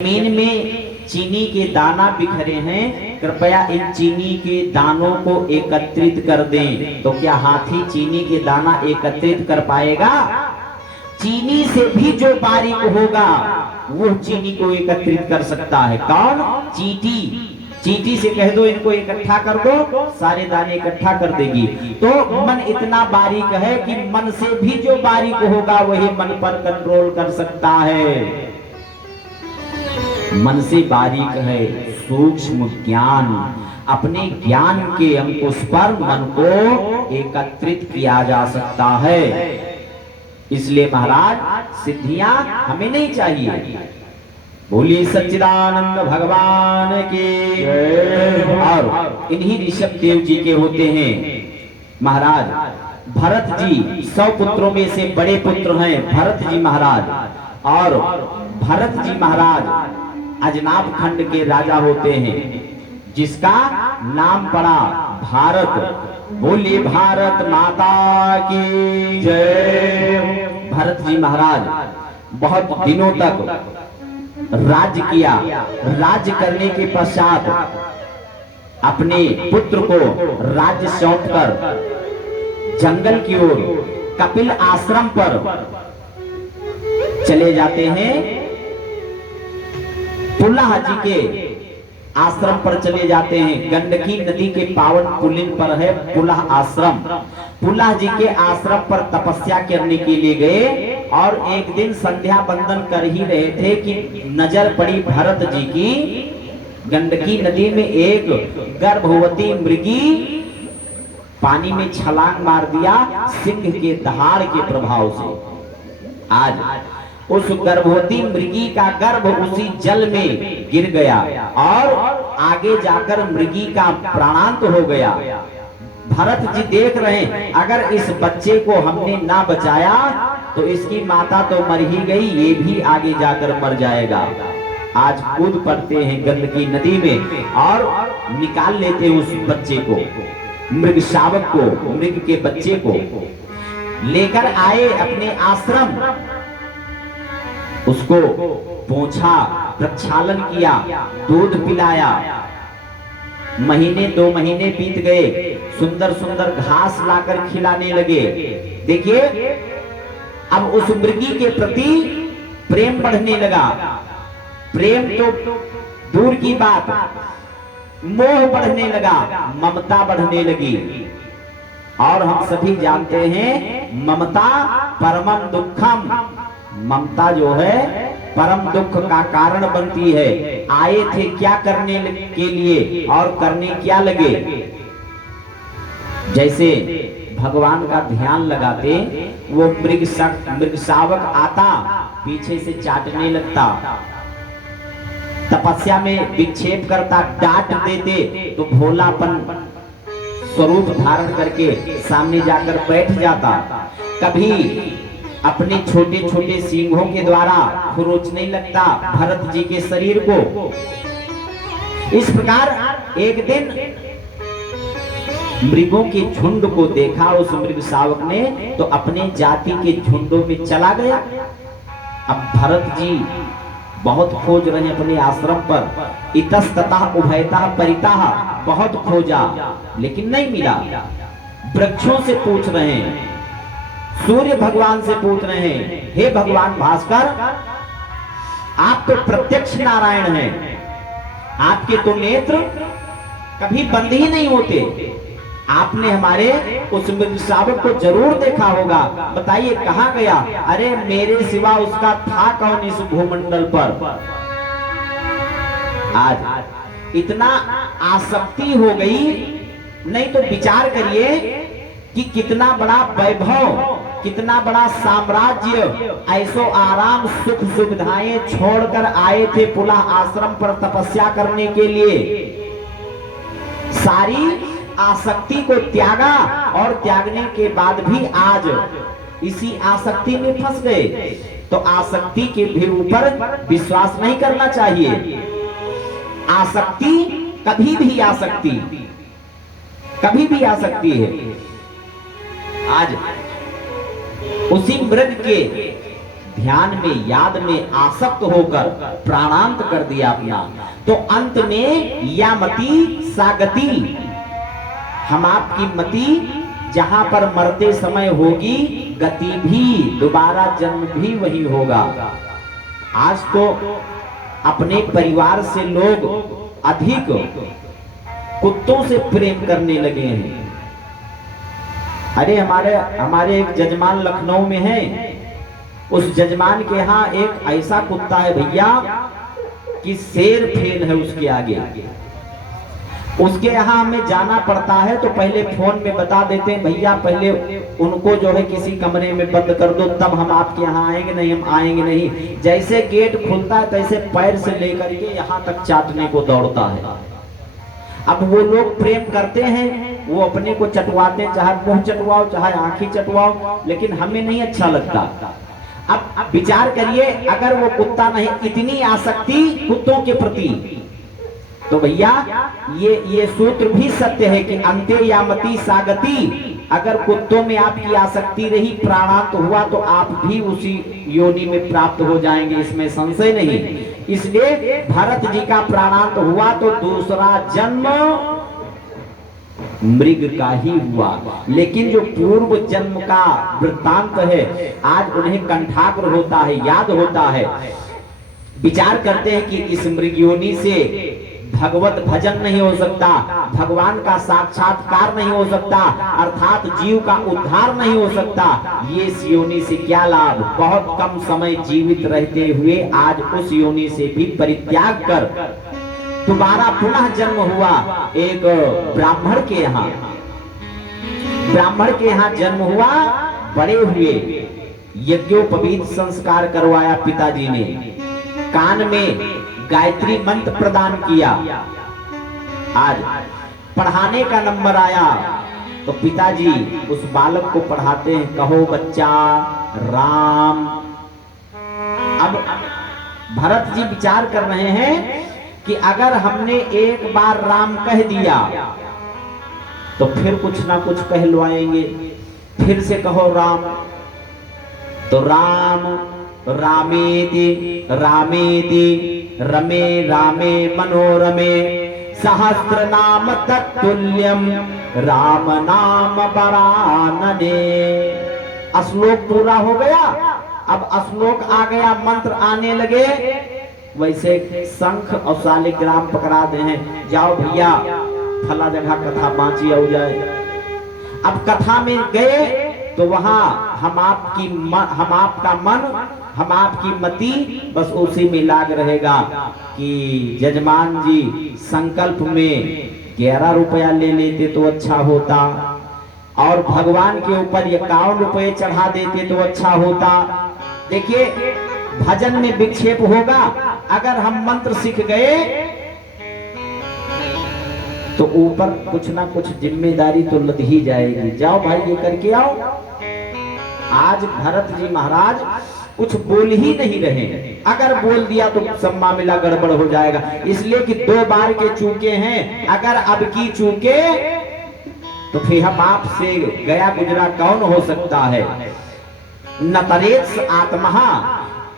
जमीन में चीनी के दाना बिखरे हैं, कृपया इन चीनी के दानों को एकत्रित कर दें। तो क्या हाथी चीनी के दाना एकत्रित कर पाएगा? चीनी से भी जो बारीक होगा वो चीनी को एकत्रित कर सकता है। कौन? चींटी। चींटी से कह दो इनको इकट्ठा कर दो, सारे दाने इकट्ठा कर देगी। तो मन इतना बारीक है कि मन से भी जो बारीक होगा वही मन पर कंट्रोल कर सकता है। मन से बारीक है सूक्ष्म ज्ञान। अपने ज्ञान के अंकुश पर मन को एकत्रित किया जा सकता है। इसलिए महाराज सिद्धियां हमें नहीं चाहिए। बोलिए सच्चिदानंद भगवान के। और इन्हीं ऋषभ देव जी के होते हैं महाराज भरत जी। 100 पुत्रों में से बड़े पुत्र हैं भरत जी महाराज। और भरत जी महाराज अजनाब खंड के राजा होते हैं, जिसका नाम पड़ा भारत। बोलिए भारत माता की जय। भरत जी महाराज बहुत दिनों तक राज्य किया। राज्य करने के पश्चात अपने पुत्र को राज्य सौंपकर जंगल की ओर कपिल आश्रम पर चले जाते हैं। पुलाह जी के आश्रम पर चले जाते हैं। गंडकी नदी के पावन पुलिन पर है पुलाह आश्रम। पुलाह जी के आश्रम पर तपस्या करने के लिए गए और एक दिन संध्या बंदन कर ही रहे थे कि नजर पड़ी भरत जी की। गंडकी नदी में एक गर्भवती मृगी पानी में छलांग मार दिया सिंह के दहाड़ के प्रभाव से। आज उस गर्भवती मृगी का गर्भ उसी जल में गिर गया और आगे जाकर मृगी का प्राणांत हो गया। भरत जी देख रहे हैं अगर इस बच्चे को हमने ना बचाया तो इसकी माता तो मर ही गई, ये भी आगे जाकर मर जाएगा। आज कूद पड़ते हैं गंडकी नदी में और निकाल लेते हैं उस बच्चे को, मृग शावक को, मृग के बच्चे को लेकर आए अपने आश्रम। उसको पोंछा, प्रक्षालन किया, दूध पिलाया। महीने 2 महीने बीत गए, सुंदर सुंदर घास लाकर खिलाने लगे। देखिए अब उस मृगी के प्रति प्रेम बढ़ने लगा। प्रेम तो दूर की बात, मोह बढ़ने लगा, ममता बढ़ने लगी। और हम सभी जानते हैं ममता परमम दुखम। ममता जो है परम दुख का कारण बनती है। आए थे क्या करने के लिए और करने क्या लगे। जैसे भगवान का ध्यान लगाते वो मृग शावक आता पीछे से चाटने लगता, तपस्या में विक्षेप करता, डांट देते तो भोलापन स्वरूप धारण करके सामने जाकर बैठ जाता। कभी अपने छोटे छोटे सींगों के द्वारा खुरोचने लगता भरत जी के शरीर को। इस प्रकार एक दिन मृगों के झुंड को देखा उस मृग शावक ने तो अपने जाति के झुंडों में चला गया। अब भरत जी बहुत खोज रहे अपने आश्रम पर, इतस्ततः उभयतः परितः बहुत खोजा लेकिन नहीं मिला। वृक्षों से पूछ रहे हैं, सूर्य भगवान से पूछ रहे हैं, हे भगवान भास्कर आप तो प्रत्यक्ष नारायण हैं, आपके तो नेत्र कभी बंद ही नहीं होते। आपने हमारे उस मृग शावक को जरूर देखा होगा, बताइए कहाँ गया। अरे मेरे सिवा उसका था कौन इस भूमंडल पर। आज इतना आसक्ति हो गई, नहीं तो विचार करिए कि कितना बड़ा वैभव, कितना बड़ा साम्राज्य, ऐसो आराम सुख सुविधाएं छोड़कर आए थे पुलाह आश्रम पर तपस्या करने के लिए। सारी आसक्ति को त्यागा और त्यागने के बाद भी आज इसी आसक्ति में फंस गए। तो आसक्ति के भी ऊपर विश्वास नहीं करना चाहिए। आसक्ति कभी भी आ सकती, कभी भी आ सकती है। आज उसी मृग के ध्यान में, याद में आसक्त होकर प्राणांत कर दिया अपना, तो अंत में या मति सागति, हम आपकी मति जहां पर मरते समय होगी, गति भी, दोबारा जन्म भी वही होगा। आज तो अपने परिवार से लोग अधिक कुत्तों से प्रेम करने लगे हैं। अरे हमारे एक जजमान लखनऊ में है, उस जजमान के यहाँ एक ऐसा कुत्ता है भैया कि शेर फेल है उसके आगे। उसके यहाँ हमें जाना पड़ता है तो पहले फोन में बता देते हैं, भैया पहले उनको जो है किसी कमरे में बंद कर दो, तब हम आपके यहाँ आएंगे नहीं, हम आएंगे नहीं। जैसे गेट खुलता है तैसे पैर से लेकर के यहाँ तक चाटने को दौड़ता है। अब वो लोग प्रेम करते हैं, वो अपने को चटवाते हैं, चाहे मुंह चटवाओ चाहे आंखें चटवाओ, लेकिन हमें नहीं अच्छा लगता। अब विचार करिए, अगर वो कुत्ता नहीं, इतनी आसक्ति कुत्तों के प्रति, तो भैया ये सूत्र भी सत्य है कि अंते यामति सागति। अगर कुत्तों में आपकी आसक्ति रही, प्राणांत हुआ, तो आप भी उसी योनि में प्राप्त हो जाएंगे, इसमें संशय नहीं। इसलिए भरत जी का प्राणांत हुआ तो दूसरा जन्म मृग का ही हुआ, लेकिन जो पूर्व जन्म का वृत्तांत है आज उन्हें कंठाग्र होता है, याद होता है। विचार करते हैं कि इस मृग योनि से भगवत भजन नहीं हो सकता, भगवान का साक्षात्कार नहीं हो सकता, अर्थात जीव का उद्धार नहीं हो सकता। ये इस योनि से क्या लाभ, बहुत कम समय जीवित रहते हुए आज उस योनि से भी परित्याग कर दोबारा पुनः जन्म हुआ एक ब्राह्मण के यहाँ। ब्राह्मण के यहाँ जन्म हुआ, बड़े हुए, यज्ञोपवीत संस्कार करवाया पिताजी ने, कान में गायत्री मंत्र प्रदान किया। आज पढ़ाने का नंबर आया तो पिताजी उस बालक को पढ़ाते हैं, कहो बच्चा राम। अब भरत जी विचार कर रहे हैं कि अगर हमने एक बार राम कह दिया तो फिर कुछ ना कुछ कहलवाएंगे, फिर से कहो राम, तो राम रामेति रामेति रमे रामे मनोरमे सहस्र नाम तत्तुल्यम राम नाम बरानने। श्लोक पूरा हो गया, अब श्लोक आ गया, मंत्र आने लगे। वैसे शंख और शालिग्राम पकड़ा दे हैं, जाओ भैया फला जगह कथा बाँची हो जाए। अब कथा में गए तो वहां हम आपका मन, हम आपकी मति बस उसी में लाग रहेगा कि जजमान जी संकल्प में 11 रुपया ले लेते तो अच्छा होता, और भगवान के ऊपर 51 रुपये चढ़ा देते तो अच्छा होता। देखिए भजन में विक्षेप होगा। अगर हम मंत्र सीख गए तो ऊपर कुछ ना कुछ जिम्मेदारी तो लद ही जाएगी, जाओ भाई ये करके आओ। आज भरत जी महाराज कुछ बोल ही नहीं रहे, अगर बोल दिया तो सब मामला गड़बड़ हो जाएगा। इसलिए कि 2 बार के चूके हैं, अगर अब की चूके तो फिर हम आपसे गया गुजरा कौन हो सकता है। नतरेश आत्मा,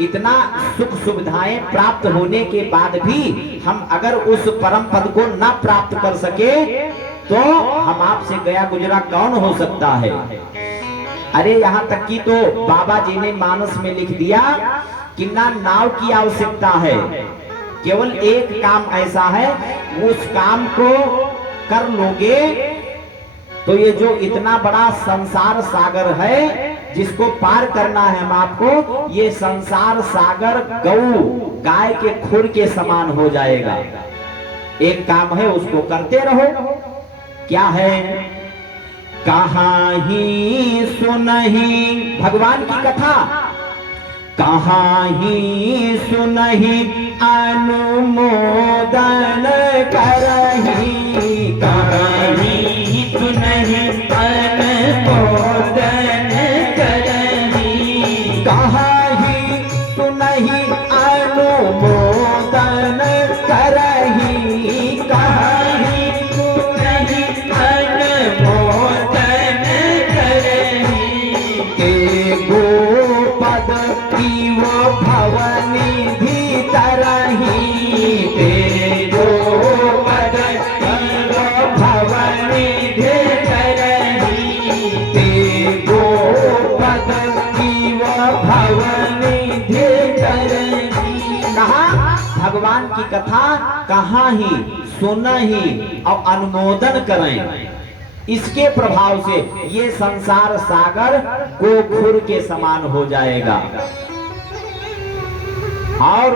इतना सुख सुविधाएं प्राप्त होने के बाद भी हम अगर उस परम पद को न प्राप्त कर सके तो हम आपसे गया गुजरा कौन हो सकता है। अरे यहाँ तक कि तो बाबा जी ने मानस में लिख दिया कि ना नाव की आवश्यकता है, केवल एक काम ऐसा है, उस काम को कर लोगे तो ये जो इतना बड़ा संसार सागर है जिसको पार करना है हम आपको, ये संसार सागर गौ गाय के खुर के समान हो जाएगा। एक काम है, उसको करते रहो। क्या है? कहाँ ही सुनही भगवान की कथा, कहाँ ही सुनही अनुमोदन करही, कहाँ ही सुनही अनुमोदन करही, कहाँ ही सुनही अनुमोदन करही, कहाँ ही सुनही अनुमोदन करही। एगो पद की भगवान की कथा कहाँ ही सुना ही और अनुमोदन करें, इसके प्रभाव से ये संसार सागर गोखुर के समान हो जाएगा। और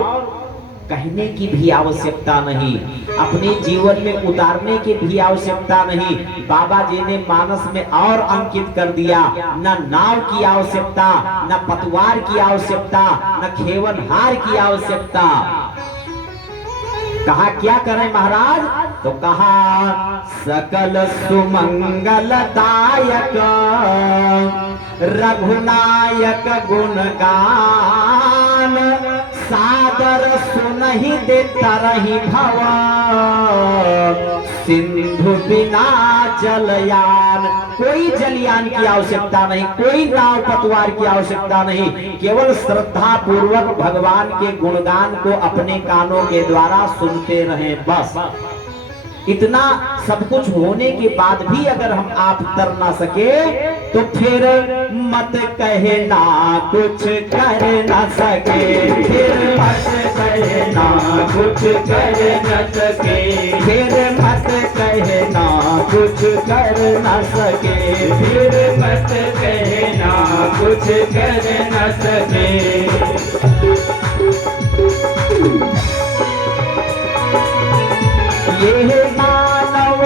कहने की भी आवश्यकता नहीं, अपने जीवन में उतारने की भी आवश्यकता नहीं। बाबा जी ने मानस में और अंकित कर दिया, न नाव की आवश्यकता, न पतवार की आवश्यकता, न खेवनहार की आवश्यकता। कहा क्या करें महाराज? तो कहा सकल सुमंगलदायक रघुनायक गुणगान सादर सुनहि देता रही भवा सिंधु बिना जलयान। कोई जलयान की आवश्यकता नहीं, कोई नाव पतवार की आवश्यकता नहीं, केवल श्रद्धा पूर्वक भगवान के गुणगान को अपने कानों के द्वारा सुनते रहें बस। इतना सब कुछ होने के बाद भी अगर हम आप तर ना सके तो फिर मत कहे ना कुछ कर ना सके, फिर मत कहे ना कुछ कर ना सके, फिर मत कहे ना कुछ कर ना सके, फिर मत कहे ना कुछ कर ना सके। ये मानव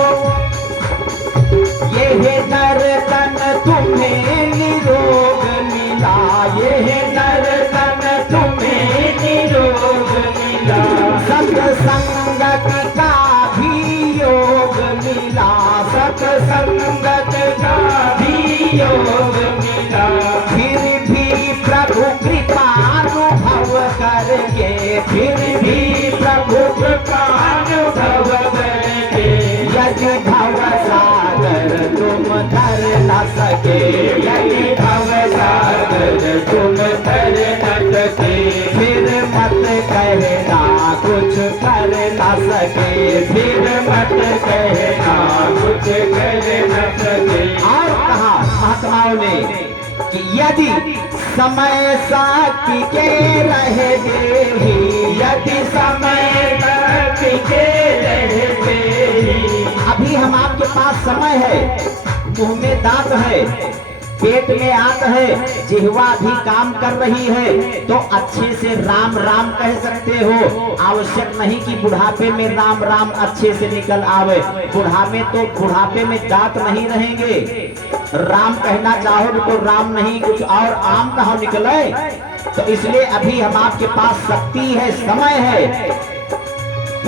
ये दर्शन तुम्हें निरोग मिला, ये दर्शन तुम्हें निरोग मिला, सत्संगत का भी योग मिला, सत्संगत का भी योग मिला। फिर भी प्रभु कृपा अनुभव करके, फिर भी प्रभु कृपा अनुभव करके, यदि भव सागर तुम धर न सके, यदि भव सागर तुम धर न सके, फिर मत कहना कुछ कर न सके, फिर मत कहना कुछ कर न सके। और कहा महात्माओं ने कि यदि समय साथी के रहे देही, यदि समय साथी के रहे देही। अभी हम आपके पास समय है, मुंह में दांत है, पेट में आंत है, जिह्वा भी काम कर रही है, तो अच्छे से राम राम कह सकते हो। आवश्यक नहीं कि बुढ़ापे में राम राम अच्छे से निकल आवे। बुढ़ापे में दांत नहीं रहेंगे, राम कहना चाहो तो राम नहीं कुछ और आम कहाँ निकले। तो इसलिए अभी हम आपके पास शक्ति है, समय है।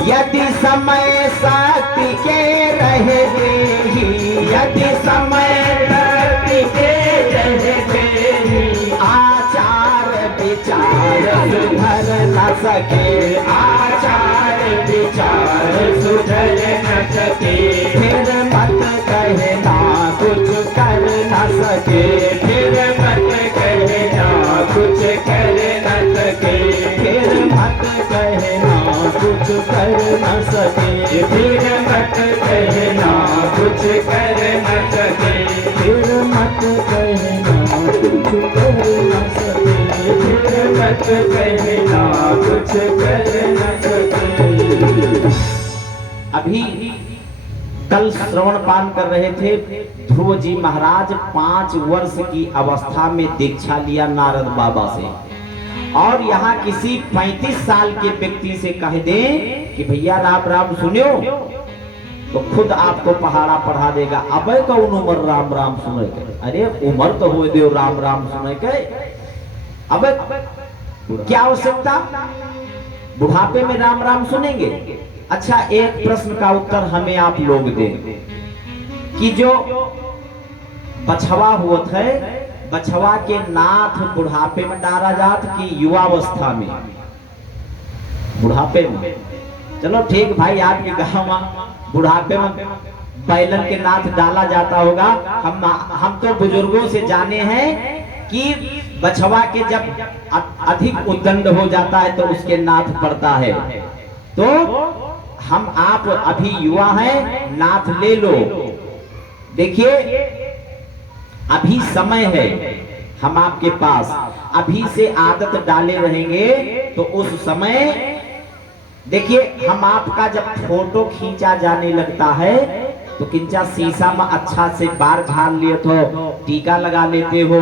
यदि समय शक्ति के रहे देही, यदि समय शक्ति के रहे देही, आचार विचार सुधर न सके, आचार विचार सुधर न सके, फिर मत कहना कुछ कर न सके, फिर मत कहना कुछ कर न सके, फिर मत कहना कुछ कर न सके, फिर मत कहना कुछ कर न सके, फिर मत कहना कुछ कर न सके, फिर मत कहना कुछ कर न सके। अभी कल श्रवण पान कर रहे थे, ध्रुव जी महाराज 5 वर्ष की अवस्था में दीक्षा लिया नारद बाबा से। और यहाँ किसी 35 साल के व्यक्ति से कह दें कि भैया राम राम सुनियो, तो खुद आपको पहाड़ा पढ़ा देगा। अब कौन उम्र राम राम सुने के? अरे उम्र तो हो दे राम राम सुने के, अब क्या आवश्यकता? बुढ़ापे में राम राम सुनेंगे। अच्छा, एक प्रश्न का उत्तर हमें आप लोग दें कि जो बछवा हुआ था, बछवा के नाथ बुढ़ापे में डाला जात कि युवावस्था में? बुढ़ापे में। चलो ठीक भाई, आपके गाँव में बुढ़ापे में बैलन के नाथ डाला जाता होगा। हम तो बुजुर्गों से जाने हैं कि बछवा के जब अधिक उद्दंड हो जाता है तो उसके नाथ पड़ता है। तो हम आप अभी युवा हैं, नाथ ले लो। देखिए अभी समय है हम आपके पास, अभी से आदत डाले रहेंगे तो उस समय देखिए हम आपका जब फोटो खींचा जाने लगता है तो किंचा शीशा में अच्छा से बार झाड़ लिए तो टीका लगा लेते हो।